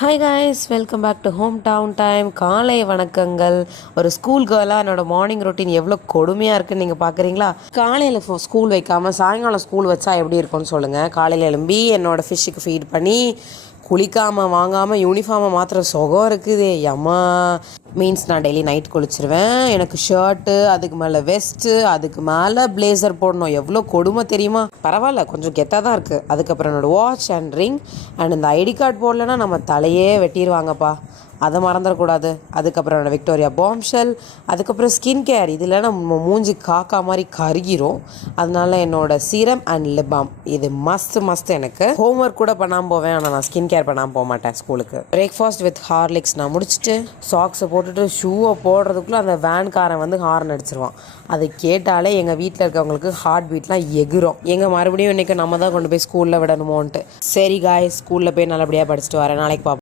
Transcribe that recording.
Hi guys, welcome back to hometown time. காலை வணக்கங்கள். ஒரு ஸ்கூல் கேர்ளாக என்னோட மார்னிங் ரொட்டீன் எவ்வளோ கொடுமையாக இருக்குன்னு நீங்கள் பார்க்குறீங்களா? காலையில் ஸ்கூல் வைக்காமல் சாயங்காலம் ஸ்கூல் வச்சா எப்படி இருக்கும்னு சொல்லுங்கள். காலையில் எழும்பி என்னோடய ஃபிஷ்ஷுக்கு ஃபீட் பண்ணி குளிக்காமல் வாங்காமல் யூனிஃபார்மை மாத்திர சுகம் இருக்குது அம்மா. மீன்ஸ் நான் டெய்லி நைட் குளிச்சிருவேன். எனக்கு ஷர்ட்டு, அதுக்கு மேலே வெஸ்ட்டு, அதுக்கு மேலே பிளேசர் போடணும். எவ்வளோ கொடுமை தெரியுமா? பரவாயில்ல, கொஞ்சம் கெத்தாக தான் இருக்குது. அதுக்கப்புறம் என்னோடய வாட்ச் அண்ட் ரிங் அண்ட் இந்த ஐடி கார்டு போடலன்னா நம்ம தலையே வெட்டிடுவாங்கப்பா, அதை மறந்துடக்கூடாது. அதுக்கப்புறம் என்னோடய விக்டோரியா பாம்ஷெல், அதுக்கப்புறம் ஸ்கின் கேர். இதில் நம்ம மூஞ்சி காக்கா மாதிரி கருகிரும். அதனால என்னோடய சீரம் அண்ட் லிப் பாம் இது மஸ்ட். எனக்கு ஹோம்ஒர்க் கூட பண்ணாமல் போவேன், ஆனால் நான் ஸ்கின் கேர் பண்ணாமல் போக மாட்டேன் ஸ்கூலுக்கு. பிரேக்ஃபாஸ்ட் வித் ஹார்லிக்ஸ் நான் முடிச்சுட்டு சாக்ஸை போட்டுட்டு ஷூவை போடுறதுக்குள்ளே அந்த வேன்காரன் வந்து ஹார்ன் அடிச்சிருவான். அதை கேட்டாலே எங்கள் வீட்டில் இருக்கவங்களுக்கு ஹார்ட் பீட்லாம் எகுரும். எங்கள் மறுபடியும் இன்றைக்கி நம்ம தான் கொண்டு போய் ஸ்கூலில் விடணுமோன்ட்டு. சரி காய், ஸ்கூலில் போய் நல்லபடியாக படிச்சுட்டு வரேன். நாளைக்கு பார்ப்போம்.